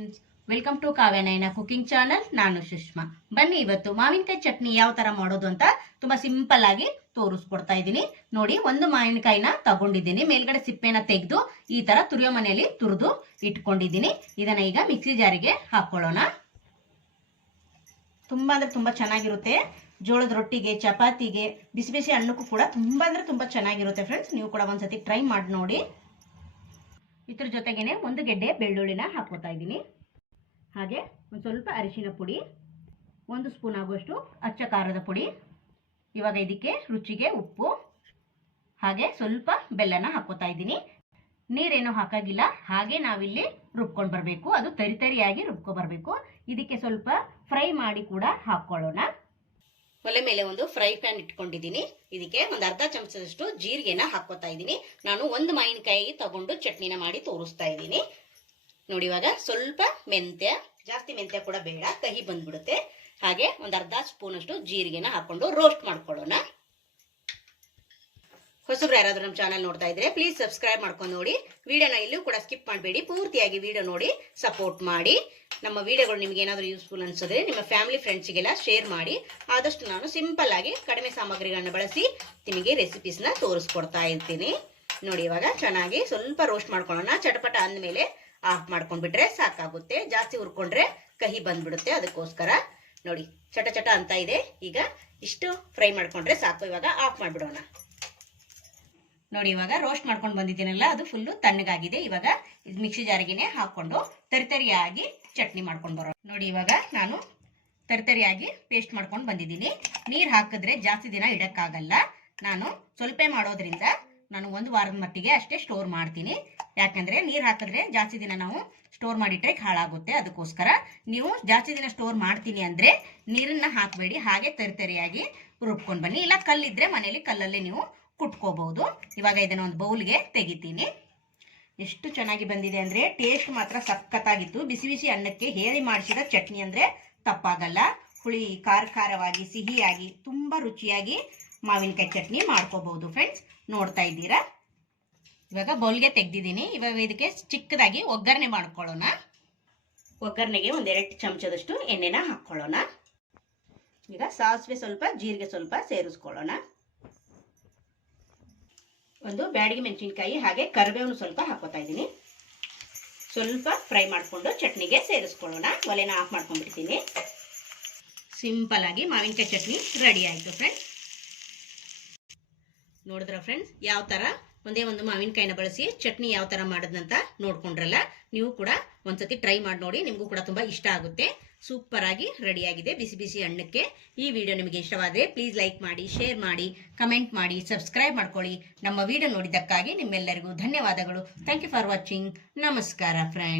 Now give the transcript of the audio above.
Friends welcome to Kavyanayana cooking channel ನಾನು ಸುಷ್ಮಾ. ಬನ್ನಿ, ಇವತ್ತು ಮಾವಿನಕಾಯಿ ಚಟ್ನಿ ಯಾವ ತರ ಮಾಡೋದು ಅಂತ ತುಂಬಾ ಸಿಂಪಲ್ ಆಗಿ ತೋರಿಸ್ಕೊಡ್ತಾ ಇದ್ದೀನಿ. ನೋಡಿ, ಒಂದು ಮಾವಿನಕಾಯಿನ ತಗೊಂಡಿದ್ದೀನಿ. ಮೇಲ್ಗಡೆ ಸಿಪ್ಪೆನ ತೆಗೆದು ಈ ತರ ತುರಿಯೋ ಮನೆಯಲ್ಲಿ ತುರಿದು ಇಟ್ಕೊಂಡಿದ್ದೀನಿ. ಇದನ್ನ ಈಗ ಮಿಕ್ಸಿ ಜಾರಿಗೆ ಹಾಕೊಳ್ಳೋಣ. ತುಂಬಾ ಅಂದ್ರೆ ತುಂಬಾ ಚೆನ್ನಾಗಿರುತ್ತೆ. ಜೋಳದ ರೊಟ್ಟಿಗೆ, ಚಪಾತಿಗೆ, ಬಿಸಿ ಬಿಸಿ ಅನ್ನಕ್ಕೂ ಕೂಡ ತುಂಬಾ ಅಂದ್ರೆ ತುಂಬಾ ಚೆನ್ನಾಗಿರುತ್ತೆ ಫ್ರೆಂಡ್ಸ್ ನೀವು ಕೂಡ ಒಂದ್ಸತಿ ಟ್ರೈ ಮಾಡಿ ನೋಡಿ. ಇದ್ರ ಜೊತೆಗೇನೆ ಒಂದು ಗೆಡ್ಡೆ ಬೆಳ್ಳುಳ್ಳಿನ ಹಾಕೋತಾ ಇದ್ದೀನಿ. ಹಾಗೆ ಒಂದು ಸ್ವಲ್ಪ ಅರಿಶಿನ ಪುಡಿ, ಒಂದು ಸ್ಪೂನ್ ಆಗುವಷ್ಟು ಅಚ್ಚ ಖಾರದ ಪುಡಿ, ಇವಾಗ ಇದಕ್ಕೆ ರುಚಿಗೆ ಉಪ್ಪು, ಹಾಗೆ ಸ್ವಲ್ಪ ಬೆಲ್ಲನ ಹಾಕೋತಾ ಇದ್ದೀನಿ. ನೀರೇನು ಹಾಕಾಗಿಲ್ಲ, ಹಾಗೆ ನಾವಿಲ್ಲಿ ರುಬ್ಕೊಂಡು ಬರಬೇಕು. ಅದು ತರಿ ತರಿಯಾಗಿ ರುಬ್ಕೊ ಬರಬೇಕು. ಇದಕ್ಕೆ ಸ್ವಲ್ಪ ಫ್ರೈ ಮಾಡಿ ಕೂಡ ಹಾಕ್ಕೊಳ್ಳೋಣ. ಒಲೆ ಮೇಲೆ ಒಂದು ಫ್ರೈ ಪ್ಯಾನ್ ಇಟ್ಕೊಂಡಿದ್ದೀನಿ. ಇದಕ್ಕೆ ಒಂದು ಅರ್ಧ ಚಮಚದಷ್ಟು ಜೀರಿಗೆನ ಹಾಕೋತಾ ಇದ್ದೀನಿ. ನಾನು ಒಂದು ಮಾವಿನಕಾಯಿ ತಗೊಂಡು ಚಟ್ನಿನ ಮಾಡಿ ತೋರಿಸ್ತಾ ಇದ್ದೀನಿ. ನೋಡಿ ಇವಾಗ ಸ್ವಲ್ಪ ಮೆಂತ್ಯ, ಜಾಸ್ತಿ ಮೆಂತ್ಯ ಕೂಡ ಬೇಡ, ಕಹಿ ಬಂದ್ಬಿಡುತ್ತೆ. ಹಾಗೆ ಒಂದು ಅರ್ಧ ಸ್ಪೂನಷ್ಟು ಜೀರಿಗೆನ ಹಾಕೊಂಡು ರೋಸ್ಟ್ ಮಾಡ್ಕೊಳ್ಳೋಣ. ಹೊಸಬ್ರು ಯಾರಾದ್ರೂ ನಮ್ಮ ಚಾನಲ್ ನೋಡ್ತಾ ಇದ್ರೆ ಪ್ಲೀಸ್ ಸಬ್ಸ್ಕ್ರೈಬ್ ಮಾಡ್ಕೊಂಡು ನೋಡಿ. ವಿಡಿಯೋನ ಇಲ್ಲೂ ಕೂಡ ಸ್ಕಿಪ್ ಮಾಡಬೇಡಿ. ಪೂರ್ತಿಯಾಗಿ ವಿಡಿಯೋ ನೋಡಿ ಸಪೋರ್ಟ್ ಮಾಡಿ. ನಮ್ಮ ವಿಡಿಯೋಗಳು ನಿಮ್ಗೆ ಏನಾದರೂ ಯೂಸ್ಫುಲ್ ಅನ್ಸಿದ್ರೆ ನಿಮ್ಮ ಫ್ಯಾಮಿಲಿ ಫ್ರೆಂಡ್ಸ್ಗೆಲ್ಲ ಶೇರ್ ಮಾಡಿ. ಆದಷ್ಟು ನಾನು ಸಿಂಪಲ್ ಆಗಿ ಕಡಿಮೆ ಸಾಮಗ್ರಿಗಳನ್ನ ಬಳಸಿ ನಿಮಗೆ ರೆಸಿಪೀಸ್ನ ತೋರಿಸ್ಕೊಡ್ತಾ ಇರ್ತೀನಿ. ನೋಡಿ, ಇವಾಗ ಚೆನ್ನಾಗಿ ಸ್ವಲ್ಪ ರೋಸ್ಟ್ ಮಾಡ್ಕೊಳ್ಳೋಣ. ಚಟಪಟ ಅಂದಮೇಲೆ ಆಫ್ ಮಾಡ್ಕೊಂಡ್ಬಿಟ್ರೆ ಸಾಕಾಗುತ್ತೆ. ಜಾಸ್ತಿ ಹುರ್ಕೊಂಡ್ರೆ ಕಹಿ ಬಂದ್ಬಿಡುತ್ತೆ ಅದಕ್ಕೋಸ್ಕರ. ನೋಡಿ ಚಟ ಚಟ ಅಂತ ಇದೆ. ಈಗ ಇಷ್ಟು ಫ್ರೈ ಮಾಡ್ಕೊಂಡ್ರೆ ಸಾಕು. ಇವಾಗ ಆಫ್ ಮಾಡ್ಬಿಡೋಣ. ನೋಡಿ, ಇವಾಗ ರೋಸ್ಟ್ ಮಾಡ್ಕೊಂಡು ಬಂದಿದ್ದೀನಲ್ಲ, ಅದು ಫುಲ್ಲು ತಣ್ಣಗಾಗಿದೆ. ಇವಾಗ ಇದು ಮಿಕ್ಸಿ ಜಾರಿಗೆನೆ ಹಾಕೊಂಡು ತರಿತರಿಯಾಗಿ ಚಟ್ನಿ ಮಾಡ್ಕೊಂಡು ಬರೋ ನೋಡಿ, ಇವಾಗ ನಾನು ತರಿತರಿಯಾಗಿ ಪೇಸ್ಟ್ ಮಾಡ್ಕೊಂಡು ಬಂದಿದ್ದೀನಿ. ನೀರು ಹಾಕಿದ್ರೆ ಜಾಸ್ತಿ ದಿನ ಇಡಕ್ಕಾಗಲ್ಲ. ನಾನು ಸ್ವಲ್ಪ ಮಾಡೋದ್ರಿಂದ ನಾನು ಒಂದು ವಾರದ ಮಟ್ಟಿಗೆ ಅಷ್ಟೇ ಸ್ಟೋರ್ ಮಾಡ್ತೀನಿ. ಯಾಕಂದ್ರೆ ನೀರು ಹಾಕಿದ್ರೆ ಜಾಸ್ತಿ ದಿನ ನಾವು ಸ್ಟೋರ್ ಮಾಡಿಟ್ರೆ ಹಾಳಾಗುತ್ತೆ. ಅದಕ್ಕೋಸ್ಕರ ನೀವು ಜಾಸ್ತಿ ದಿನ ಸ್ಟೋರ್ ಮಾಡ್ತೀನಿ ಅಂದ್ರೆ ನೀರನ್ನ ಹಾಕಬೇಡಿ. ಹಾಗೆ ತರಿತರಿಯಾಗಿ ರುಬ್ಕೊಂಡು ಬನ್ನಿ. ಇಲ್ಲ ಕಲ್ಲಿದ್ರೆ ಮನೇಲಿ ಕಲ್ಲಲ್ಲೇ ನೀವು ಕುಟ್ಕೋಬಹುದು. ಇವಾಗ ಇದನ್ನ ಒಂದು ಬೌಲ್ಗೆ ತೆಗಿತೀನಿ. ಎಷ್ಟು ಚೆನ್ನಾಗಿ ಬಂದಿದೆ ಅಂದರೆ ಟೇಸ್ಟ್ ಮಾತ್ರ ಸಖತ್ತಾಗಿತ್ತು. ಬಿಸಿ ಬಿಸಿ ಅನ್ನಕ್ಕೆ ಹೇಳಿ ಮಾಡಿಸಿದ ಚಟ್ನಿ ಅಂದರೆ ತಪ್ಪಾಗಲ್ಲ. ಹುಳಿ ಖಾರ ಖಾರವಾಗಿ, ಸಿಹಿಯಾಗಿ, ತುಂಬ ರುಚಿಯಾಗಿ ಮಾವಿನಕಾಯಿ ಚಟ್ನಿ ಮಾಡ್ಕೋಬಹುದು ಫ್ರೆಂಡ್ಸ್ ನೋಡ್ತಾ ಇದ್ದೀರಾ? ಇವಾಗ ಬೌಲ್ಗೆ ತೆಗ್ದಿದ್ದೀನಿ. ಇವಾಗ ಇದಕ್ಕೆ ಚಿಕ್ಕದಾಗಿ ಒಗ್ಗರಣೆ ಮಾಡ್ಕೊಳ್ಳೋಣ. ಒಗ್ಗರಣೆಗೆ ಒಂದೆರಡು ಚಮಚದಷ್ಟು ಎಣ್ಣೆನ ಹಾಕ್ಕೊಳ್ಳೋಣ. ಈಗ ಸಾಸಿವೆ ಸ್ವಲ್ಪ, ಜೀರಿಗೆ ಸ್ವಲ್ಪ ಸೇರಿಸ್ಕೊಳ್ಳೋಣ. ಒಂದು ಬ್ಯಾಡಿಗೆ ಮೆಣಸಿನ್ಕಾಯಿ ಹಾಗೆ ಕರಿಬೇವನ್ನು ಸ್ವಲ್ಪ ಹಾಕೋತಾ ಇದ್ದೀನಿ. ಸ್ವಲ್ಪ ಫ್ರೈ ಮಾಡಿಕೊಂಡು ಚಟ್ನಿಗೆ ಸೇರಿಸ್ಕೊಳ್ಳೋಣ. ಒಲೆನ ಆಫ್ ಮಾಡ್ಕೊಂಡ್ಬಿಡ್ತೀನಿ. ಸಿಂಪಲ್ ಆಗಿ ಮಾವಿನಕಾಯಿ ಚಟ್ನಿ ರೆಡಿ ಆಯಿತು ಫ್ರೆಂಡ್ಸ್ ನೋಡಿದ್ರ ಫ್ರೆಂಡ್ಸ್ ಯಾವ ಥರ ಒಂದೇ ಒಂದು ಮಾವಿನಕಾಯಿನ ಬಳಸಿ ಚಟ್ನಿ ಯಾವ ಥರ ಮಾಡೋದಂತ ನೋಡ್ಕೊಂಡ್ರಲ್ಲ? ನೀವು ಕೂಡ ಒಂದ್ಸತಿ ಟ್ರೈ ಮಾಡಿ ನೋಡಿ, ನಿಮಗೂ ಕೂಡ ತುಂಬ ಇಷ್ಟ ಆಗುತ್ತೆ. ಸೂಪರ್ ಆಗಿ ರೆಡಿ ಆಗಿದೆ ಬಿಸಿ ಬಿಸಿ ಅನ್ನಕ್ಕೆ ಈ ವಿಡಿಯೋ ನಿಮಗೆ ಇಷ್ಟವಾದರೆ ಪ್ಲೀಸ್ ಲೈಕ್ ಮಾಡಿ ಶೇರ್ ಮಾಡಿ ಕಮೆಂಟ್ ಮಾಡಿ ಸಬ್ಸ್ಕ್ರೈಬ್ ಮಾಡ್ಕೊಳ್ಳಿ. ನಮ್ಮ ವಿಡಿಯೋ ನೋಡಿದ್ದಕ್ಕಾಗಿ ನಿಮ್ಮೆಲ್ಲರಿಗೂ ಧನ್ಯವಾದಗಳು. ಥ್ಯಾಂಕ್ ಯು ಫಾರ್ ವಾಚಿಂಗ್ ನಮಸ್ಕಾರ ಫ್ರೆಂಡ್